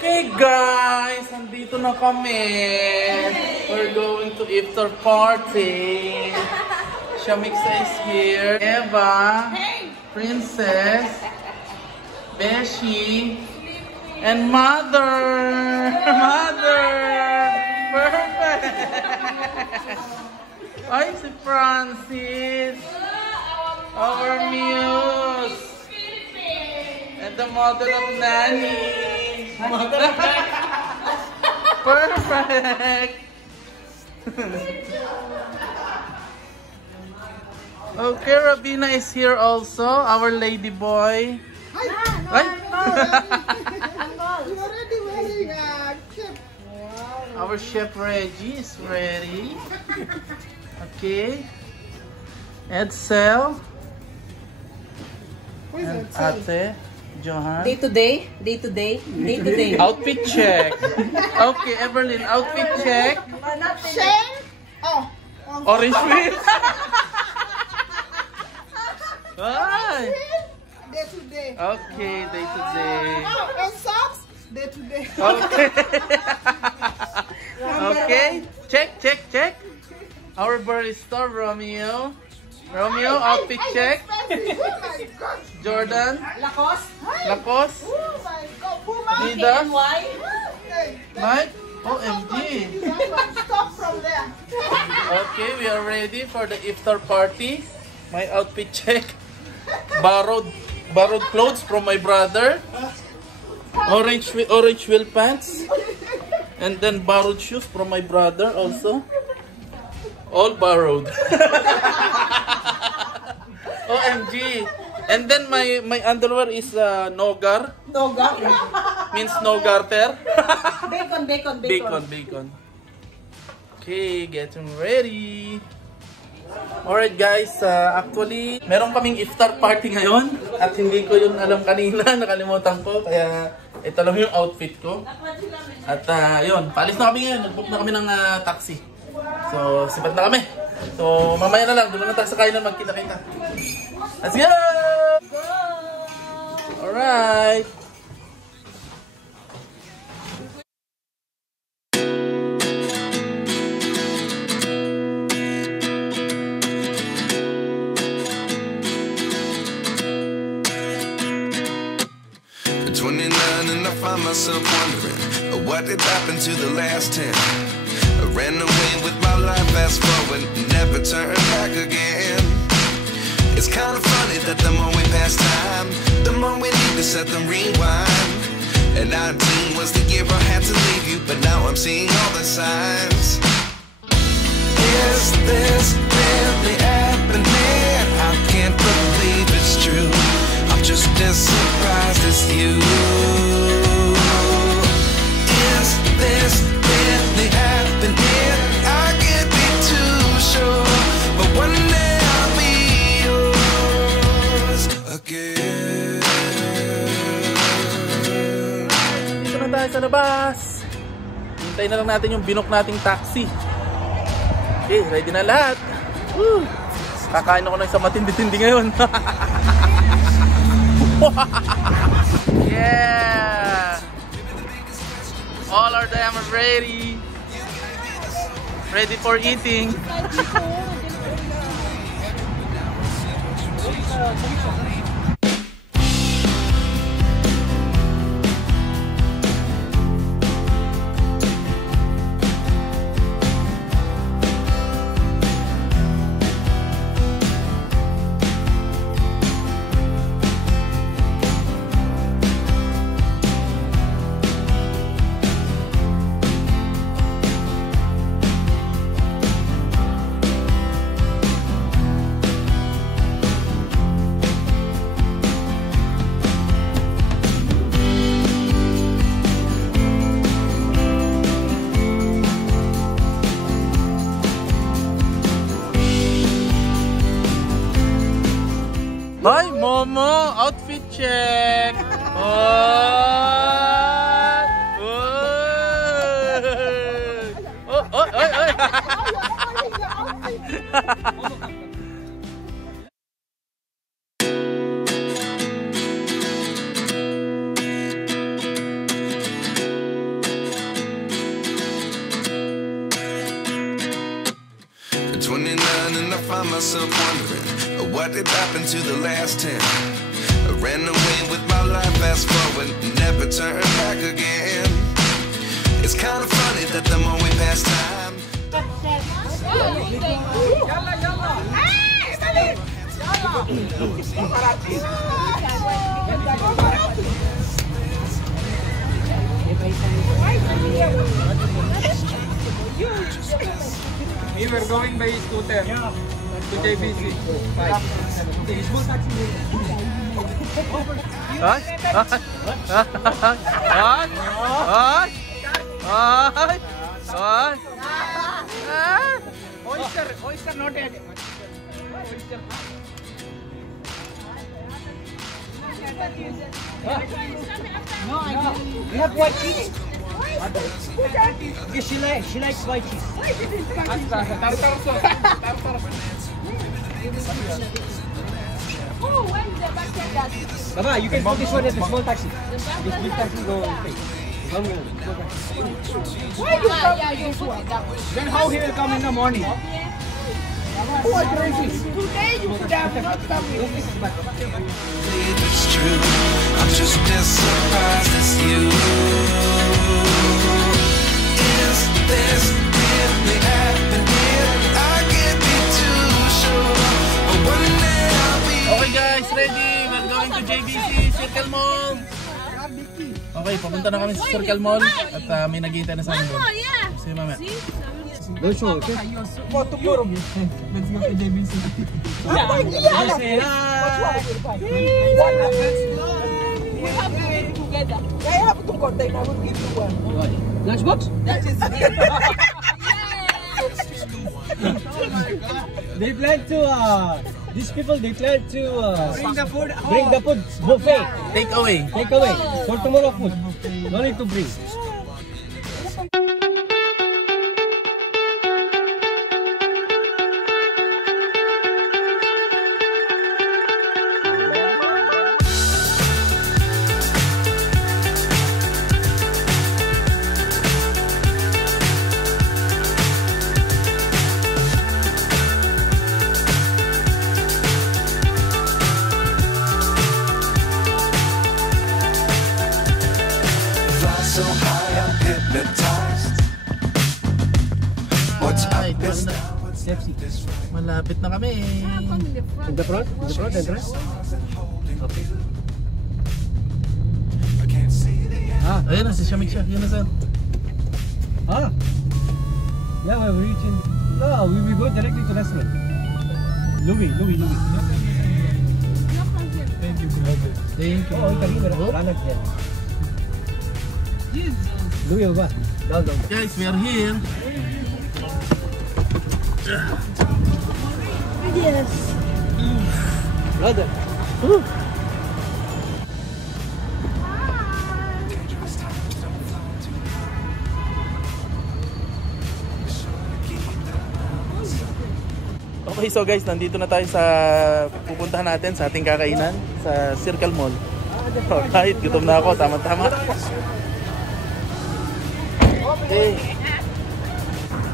Okay guys, nandito na kami. We're going to iftar party. Shamixa is here. Eva, Princess, Beshi, and Mother. Mother! Perfect! Ay, si Francis. Our muse. And the mother of Nanny. Perfect! Okay, Rabina is here also, our lady boy. Hi! Our chef Reggie is ready. Okay. Edsel. And Ate. Johan. Day to day. Outfit check. Okay, Evelyn, outfit check. Shane? Oh. Orange wheel. Hi. Day to day. Okay, day to day. Oh, and socks? Day to day. Okay. Okay. Check. Our barista, Romeo. Romeo, outfit check. Oh my God. Jordan. Lacoste. Lacoste. Oh my God. Puma. Nida. DKNY. Mike. OMG. Stop from there. Okay, we are ready for the iftar party. My outfit check. Borrowed clothes from my brother. Orange wheel pants. And then borrowed shoes from my brother also. All borrowed. OMG. And then my underwear is Nogar. Noga. Means no garter. Bacon. Okay, getting ready. Alright guys, actually, meron kaming iftar party ngayon. At hindi ko yun alam kanina, nakalimutan ko. Kaya ito lang yung outfit ko. At yun, paalis na kami ngayon. Nag-book na kami ng taxi. So, sipat na kami. So, mamaya na lang. Doon na tayo sa kainan magkita-kita. Let's go! Alright. At 29 and I find myself wondering what did happen to the last 10. I ran away with my life, fast forward, never turn back again. It's kind of funny that the more we pass time, the more we need to set them rewind. And 19 was the year I had to leave you, but now I'm seeing all the signs. Is this really happening? I can't believe it's true. I'm just as surprised as you. Is this really happening? I can't be too sure, but one day I'll be yours again. Dito na tayo sa labas. Hintayin na lang natin yung binook nating taxi. Okay, ready na lahat. Woo! Kakain ako ng isang matindi-tindi ngayon. Yeah! All our them are ready. Ready for eating. Hi, Momo! Outfit check! find myself wondering what did happen to the last 10. I ran away with my life, fast forward, never turn back again. It's kind of funny that the more we pass time. We were going by scooter to JBC. Oyster not yet. No, I don't. You have white cheese? Yes, she likes white cheese. Tartar sauce. Oh, when's the basket? Baba, you can put this one at the small taxi. This big taxi go pay. Why you put it down. Then how he will come in the morning? Who are crazy? Today you could have not come with me. If it's true, I'm just as surprised as you. Is this really happening? I can't be too sure, but one day I'll be. Okay guys, ready? We're going to JBC Circle Mall. Okay, papunta na kami sa Circle Mall at may naghihintay na sa amin doon. See you mamaya. Don't show, okay? For tomorrow. Let's go to JBC. We have to eat together. I have to contain. I will give you one. Lunchbox? That is it. They plan to, these people, they plan to Bring the food home. bring the food buffet. Take away. Take away for tomorrow food. No need to bring. Fly so high, I'm hypnotized. What's Alright, up is Pepsi. malapit na kami. In the front? In the front entrance? Okay. I can't see the end. Ayun na, si Shamik siya. Yun na sir. Yeah, we're reaching. No, we will go directly to restaurant. Louis. Thank you. Thank you. Oh, kami meron Oh. ranak yan. Louis, ba? Down. Guys, we are here. Brother. Okay, so guys, nandito na tayo sa pupuntahan natin sa ating kakainan sa Circle Mall. Kahit gutom na ako, tama-tama. Okay.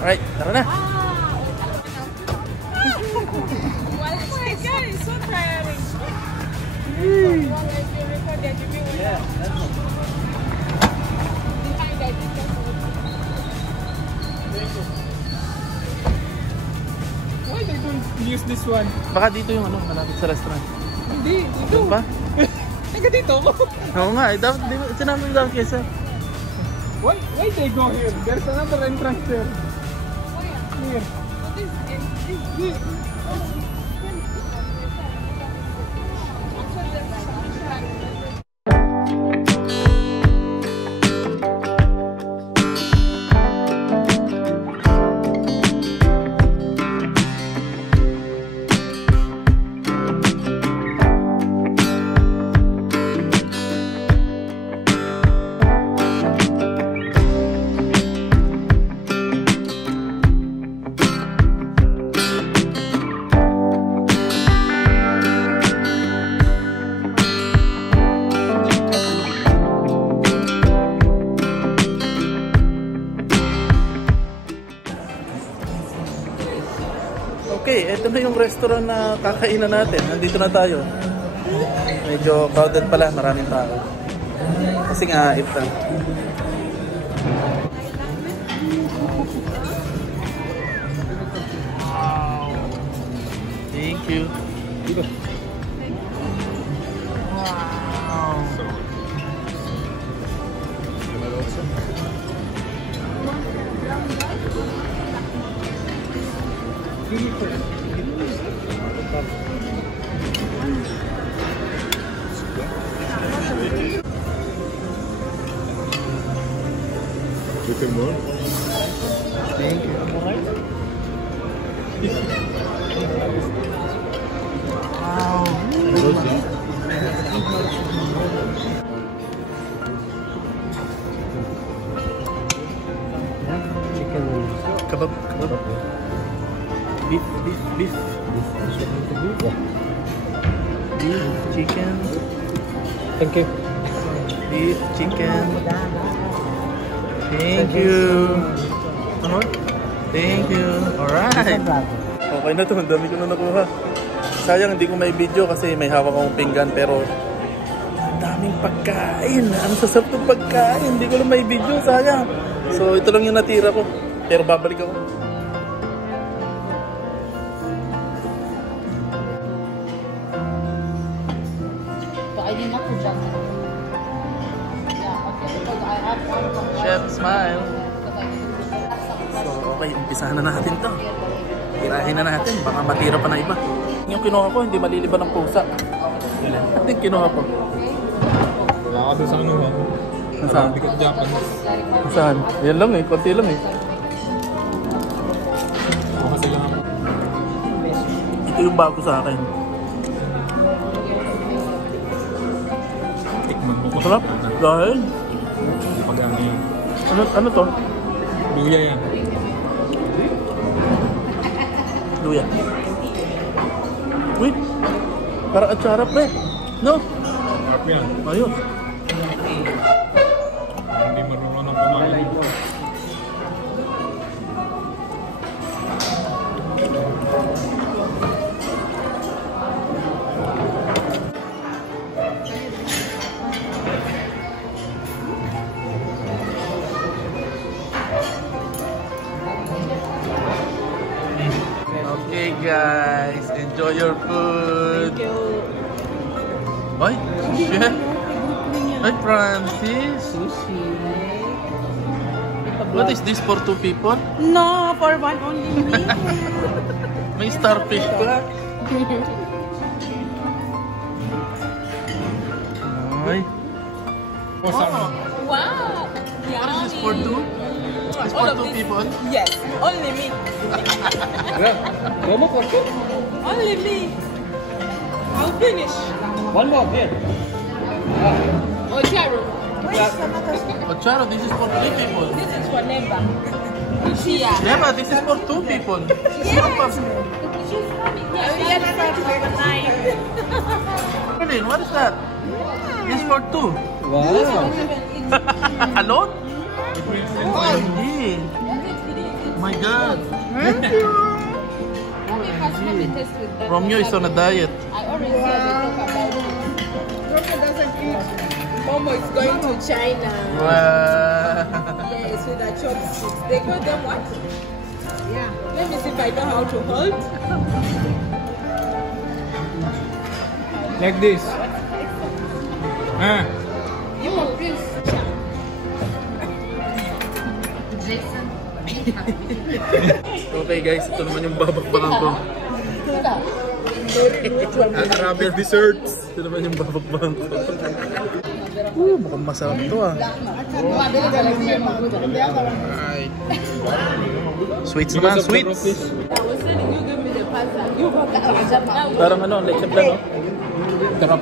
Alright, tara na. My God, it's so tiring. Yeah, that's all. Behind that, Why they don't use this one? Baka dito yung ano, malapit sa restaurant. Hindi, dito. Doon pa? Taga dito ako. Oo nga, dapat, sinabi mo dapat kesa. Why they go here? There's another entrance there. Here. Okay, ito na yung restaurant na kakainan natin. Nandito na tayo. Medyo crowded pala, maraming tao. Kasi nga, iftar. Thank you. Wow. Thank you. Wow. Chicken wings. Kebab, kebab. Beef, beef, beef. Beef, chicken. Thank you. Beef, chicken. Thank you. Ano? Thank you. Alright. Okay na to. Ang dami ko na nakuha. Sayang hindi ko may video kasi may hawak akong pinggan pero ang daming pagkain. Ang sasarap ng pagkain. Hindi ko lang may video. Sayang. So ito lang yung natira ko. Pero babalik ako. So I did not project it. Yeah, okay. Because I have one. Chef, smile. So okay, umpisahan na natin to. Tirahin na natin. Baka matira pa na iba. Yung kinuha ko, hindi maliliban ng pusa. Ano yung kinuha ko? Wala ka doon sa ano ba? Saan? Bigot Japan. Saan? Yan lang eh. Konti lang eh. Baka sila nga. Ito yung bago sa akin. Tikman mo ko. Masarap. Dahil? Pag-ano yan. Ano to? Luya yan. Luya. Wait. Parang atsara pre. No? Harap yan. Ayos. Hindi marunong ng kumain. Okay guys, enjoy your food. Thank you. Ay, chef. Ay, Francis. What is this for two people? No, for one only me. May starfish pa. Ay. O, sama. Wow! What is this for two? It's for two people? Yes, only me. Promo for two. Only me. I'll finish. One more here. Oh, Charo. Ocharo, this is for three people. This is for Nemba. Shia. Yeah, but this is for two people. It's not possible. Really? What is that? It's for two. Wow. Alone? Oh, yeah. My God. Romeo is on a diet. I already said they talk about it. Roka doesn't eat. Momo is going to China. Wow. Yes, with the chopsticks. They call them what? Yeah. Let me see if I know how to hold. Like this. Ah. You want this? Jason. Okay guys, ito naman yung babakbakan ko. Arabic desserts. Ito naman yung babakbakan ko. Mukhang masarap to ah. Sweets naman, sweets. Parang ano, leche plan no? Sarap.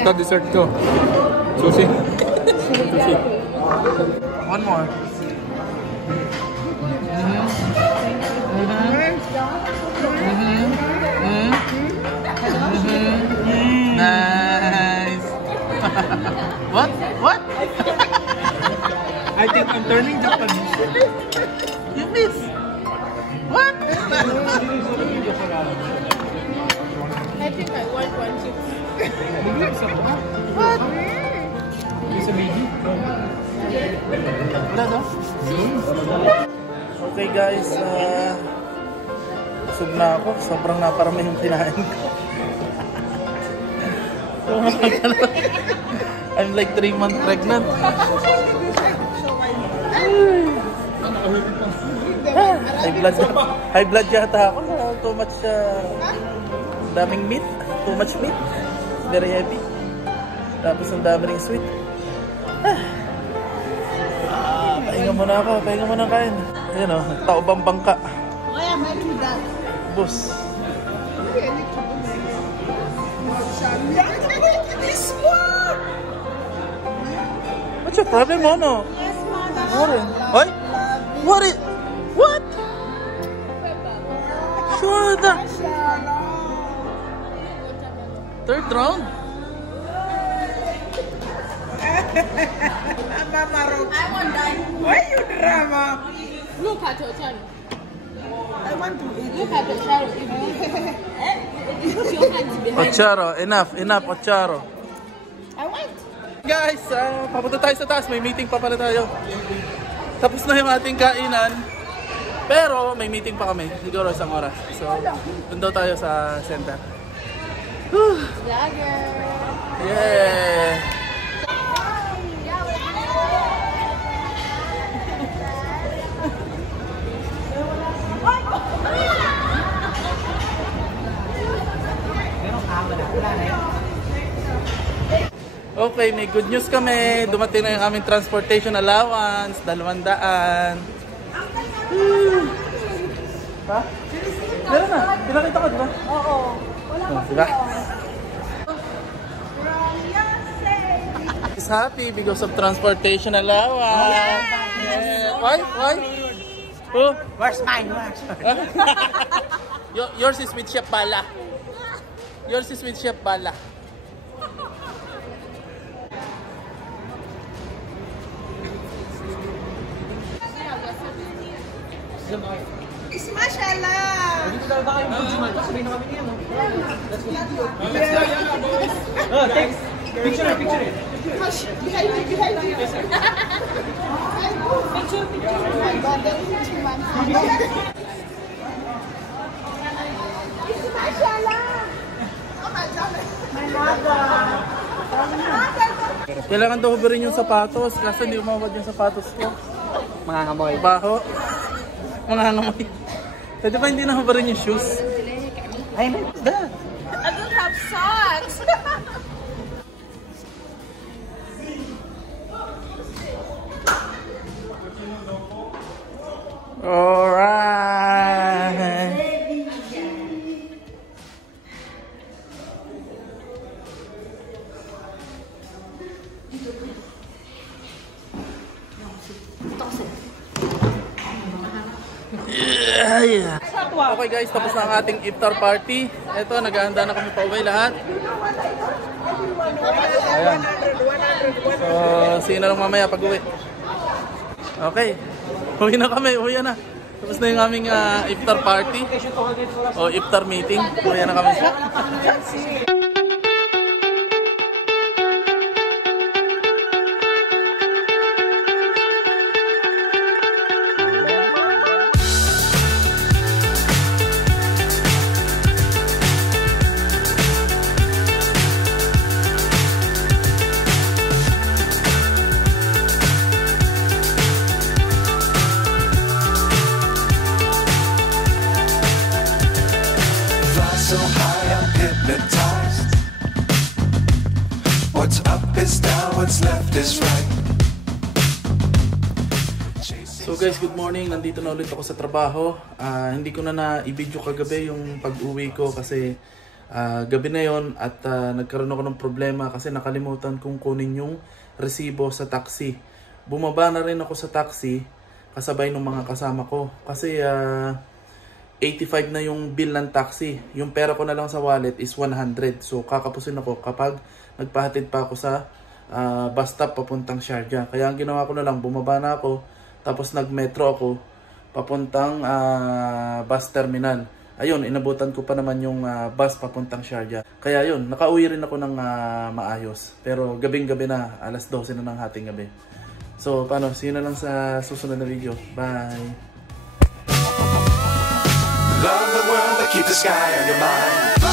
Ito dessert ko. Sushi. Sushi. One more. Nice. What? What? I think I'm turning Japanese. You miss. I think I want one chip. What? Isa baby? Wala daw? Okay guys, busog na ako. Sobrang naparami yung kinain ko. I'm like 3 months pregnant. High blood yata ako. Too much, daming meat. Too much meat. It's very heavy. Tapos ang dami ring sweet. Pahinga muna ako. Pahinga muna kain. Ayan o, taobang bangka. Why am I doing that? Bus. This one! What's your problem, Mono? Yes, mother. What? What? What? Sure. Third round? I want that. Why you drama? Look at your channel. I want to eat. Look at your channel. Put your hands behind. Ocharo, enough, Ocharo. I want. Guys, papunta tayo sa taas. May meeting pa pala tayo. Tapos na yung ating kainan. Pero may meeting pa kami. Siguro isang oras. So, dun daw tayo sa center. Vlogger. Yeah! Okay, may good news kami. Dumating na yung aming transportation allowance. 200. Ha? Meron na. Pinakita ko, di ba? Oo. Di ba? He's happy because of transportation allowance. Yeah. Why? Who? Where's mine? Yours is with Chef Bala. Yours is with Chef Bala. It's mashallah. Dito talaga kayo mag-jumal. Sabihin na kami niya, no? Thanks. Picture it. Behind me. Picture. Oh my God, there is too much. It's mashallah. Oh my God. My mother. Kailangan daw hubarin yung sapatos kasi hindi umawad yung sapatos ko. Mangangamoy. Baho. Mangangamoy. Pwede ba hindi na hubarin yung shoes? Ay, what's that? I don't have socks. Alright. Yeah. Okay guys, tapos na ang ating iftar party. Ito, naghahanda na kami pa uwi lahat. Ayan. So, see you na lang mamaya pag uwi. Okay. Uwi na kami, uwi na. Tapos na yung aming iftar party. O iftar meeting. Uwi na kami. So high, I'm hypnotized. What's up is down, what's left is right. So guys, good morning. Nandito na ulit ako sa trabaho. Hindi ko na na-i-video kagabi yung pag-uwi ko kasi gabi na yon at nagkaroon ako ng problema kasi nakalimutan kong kunin yung resibo sa taxi. Bumaba na rin ako sa taxi kasabay ng mga kasama ko kasi 85 na yung bill ng taxi. Yung pera ko na lang sa wallet is 100. So kakapusin ako kapag nagpahatid pa ako sa bus stop papuntang Sharjah. Kaya ang ginawa ko na lang, bumaba na ako, tapos nag-metro ako papuntang bus terminal. Ayun, inabutan ko pa naman yung bus papuntang Sharjah. Kaya yun, nakauwi rin ako ng maayos. Pero gabing-gabi na, alas 12 na ng hating gabi. So, paano? See you na lang sa susunod na video. Bye! Love the world, but keep the sky on your mind.